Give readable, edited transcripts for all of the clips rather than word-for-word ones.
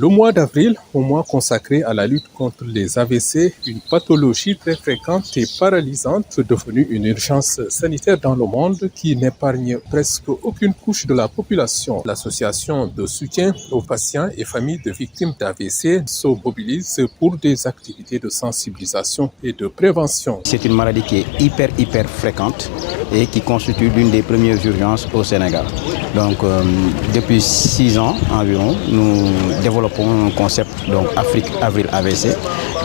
Le mois d'avril, au mois consacré à la lutte contre les AVC, une pathologie très fréquente et paralysante devenue une urgence sanitaire dans le monde qui n'épargne presque aucune couche de la population. L'association de soutien aux patients et familles de victimes d'AVC se mobilise pour des activités de sensibilisation et de prévention. C'est une maladie qui est hyper fréquente et qui constitue l'une des premières urgences au Sénégal. Donc depuis 6 ans environ, nous développons un concept, donc Afrique Avril AVC.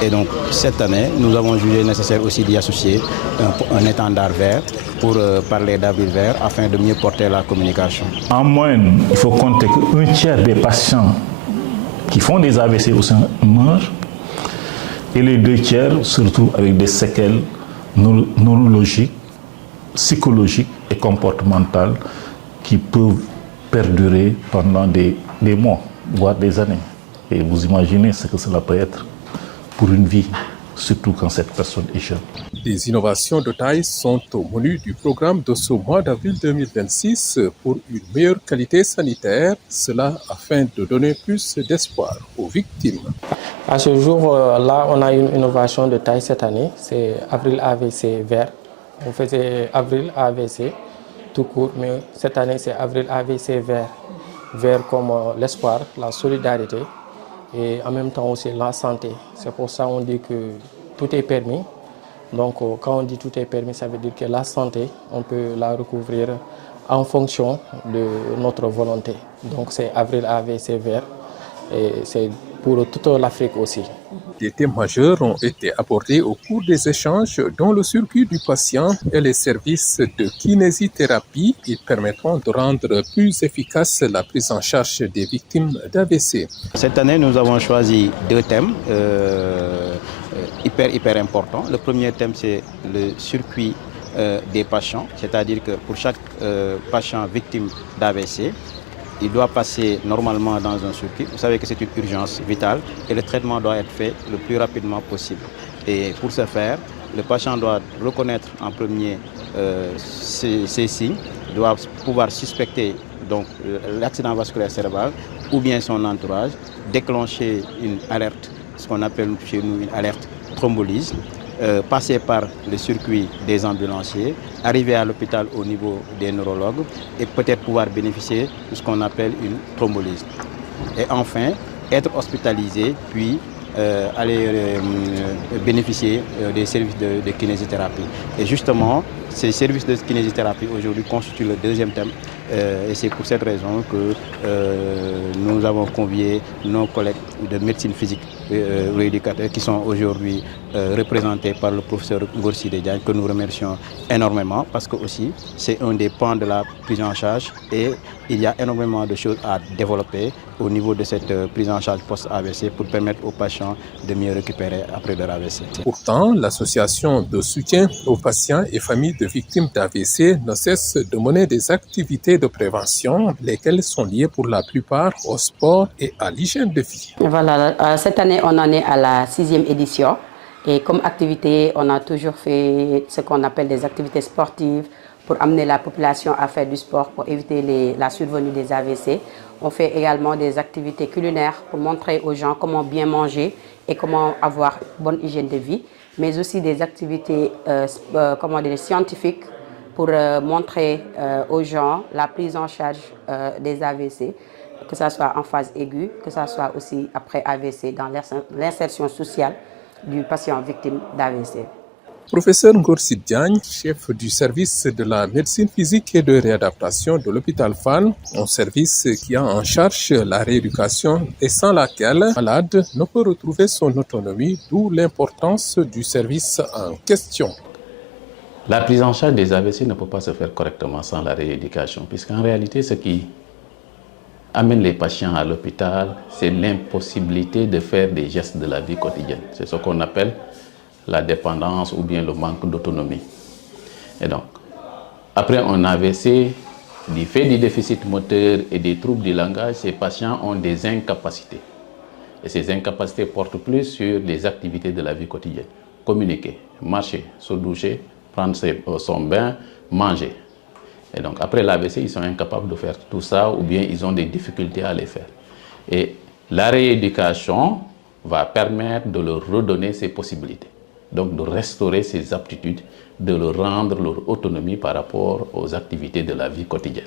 Et donc cette année, nous avons jugé nécessaire aussi d'y associer un étendard vert pour parler d'Avril vert afin de mieux porter la communication. En moyenne, il faut compter qu'un tiers des patients qui font des AVC au sein meurent et les 2 tiers se retrouvent avec des séquelles neurologiques, psychologiques et comportementales qui peuvent perdurer pendant des mois, voire des années. Et vous imaginez ce que cela peut être pour une vie, surtout quand cette personne est jeune. Des innovations de taille sont au menu du programme de ce mois d'avril 2026 pour une meilleure qualité sanitaire, cela afin de donner plus d'espoir aux victimes. À ce jour-là, on a une innovation de taille cette année, c'est Avril AVC vert. On faisait Avril AVC tout court, mais cette année c'est Avril AVC vert. Vert comme l'espoir, la solidarité et en même temps aussi la santé. C'est pour ça qu'on dit que tout est permis. Donc quand on dit tout est permis, ça veut dire que la santé, on peut la recouvrir en fonction de notre volonté. Donc c'est Avril AVC vert et c'est pour toute l'Afrique aussi. Des thèmes majeurs ont été abordés au cours des échanges dont le circuit du patient et les services de kinésithérapie. Ils permettront de rendre plus efficace la prise en charge des victimes d'AVC. Cette année, nous avons choisi 2 thèmes hyper importants. Le premier thème, c'est le circuit des patients, c'est-à-dire que pour chaque patient victime d'AVC, il doit passer normalement dans un circuit. Vous savez que c'est une urgence vitale et le traitement doit être fait le plus rapidement possible. Et pour ce faire, le patient doit reconnaître en premier ces signes, doit pouvoir suspecter donc l'accident vasculaire cérébral ou bien son entourage, déclencher une alerte, ce qu'on appelle chez nous une alerte thrombolyse, passer par le circuit des ambulanciers, arriver à l'hôpital au niveau des neurologues et peut-être pouvoir bénéficier de ce qu'on appelle une thrombolyse. Et enfin, être hospitalisé, puis aller bénéficier des services de kinésithérapie. Et justement, ces services de kinésithérapie aujourd'hui constituent le 2e thème. Et c'est pour cette raison que nous avons convié nos collègues de médecine physique rééducateurs qui sont aujourd'hui représentés par le professeur Ngor Sidé Diagne, que nous remercions énormément parce que aussi c'est un des pans de la prise en charge et il y a énormément de choses à développer au niveau de cette prise en charge post-AVC pour permettre aux patients de mieux récupérer après leur AVC. Pourtant, l'association de soutien aux patients et familles de victimes d'AVC ne cesse de mener des activités de prévention, lesquelles sont liées pour la plupart au sport et à l'hygiène de vie. Voilà, cette année, on en est à la 6e édition. Et comme activité, on a toujours fait ce qu'on appelle des activités sportives pour amener la population à faire du sport, pour éviter la survenue des AVC. On fait également des activités culinaires pour montrer aux gens comment bien manger et comment avoir une bonne hygiène de vie, mais aussi des activités scientifiques pour montrer aux gens la prise en charge des AVC, que ce soit en phase aiguë, que ce soit aussi après AVC dans l'insertion sociale du patient victime d'AVC. Professeur Ngor Sidé Diagne, chef du service de la médecine physique et de réadaptation de l'hôpital Fann, un service qui a en charge la rééducation et sans laquelle le malade ne peut retrouver son autonomie, d'où l'importance du service en question. La prise en charge des AVC ne peut pas se faire correctement sans la rééducation, puisqu'en réalité, ce qui amène les patients à l'hôpital, c'est l'impossibilité de faire des gestes de la vie quotidienne. C'est ce qu'on appelle la dépendance ou bien le manque d'autonomie. Et donc, après un AVC, du fait du déficit moteur et des troubles du langage, ces patients ont des incapacités. Et ces incapacités portent plus sur les activités de la vie quotidienne. Communiquer, marcher, se doucher, prendre son bain, manger. Et donc, après l'AVC, ils sont incapables de faire tout ça ou bien ils ont des difficultés à les faire. Et La rééducation va permettre de leur redonner ces possibilités, donc de restaurer ces aptitudes, de leur rendre leur autonomie par rapport aux activités de la vie quotidienne.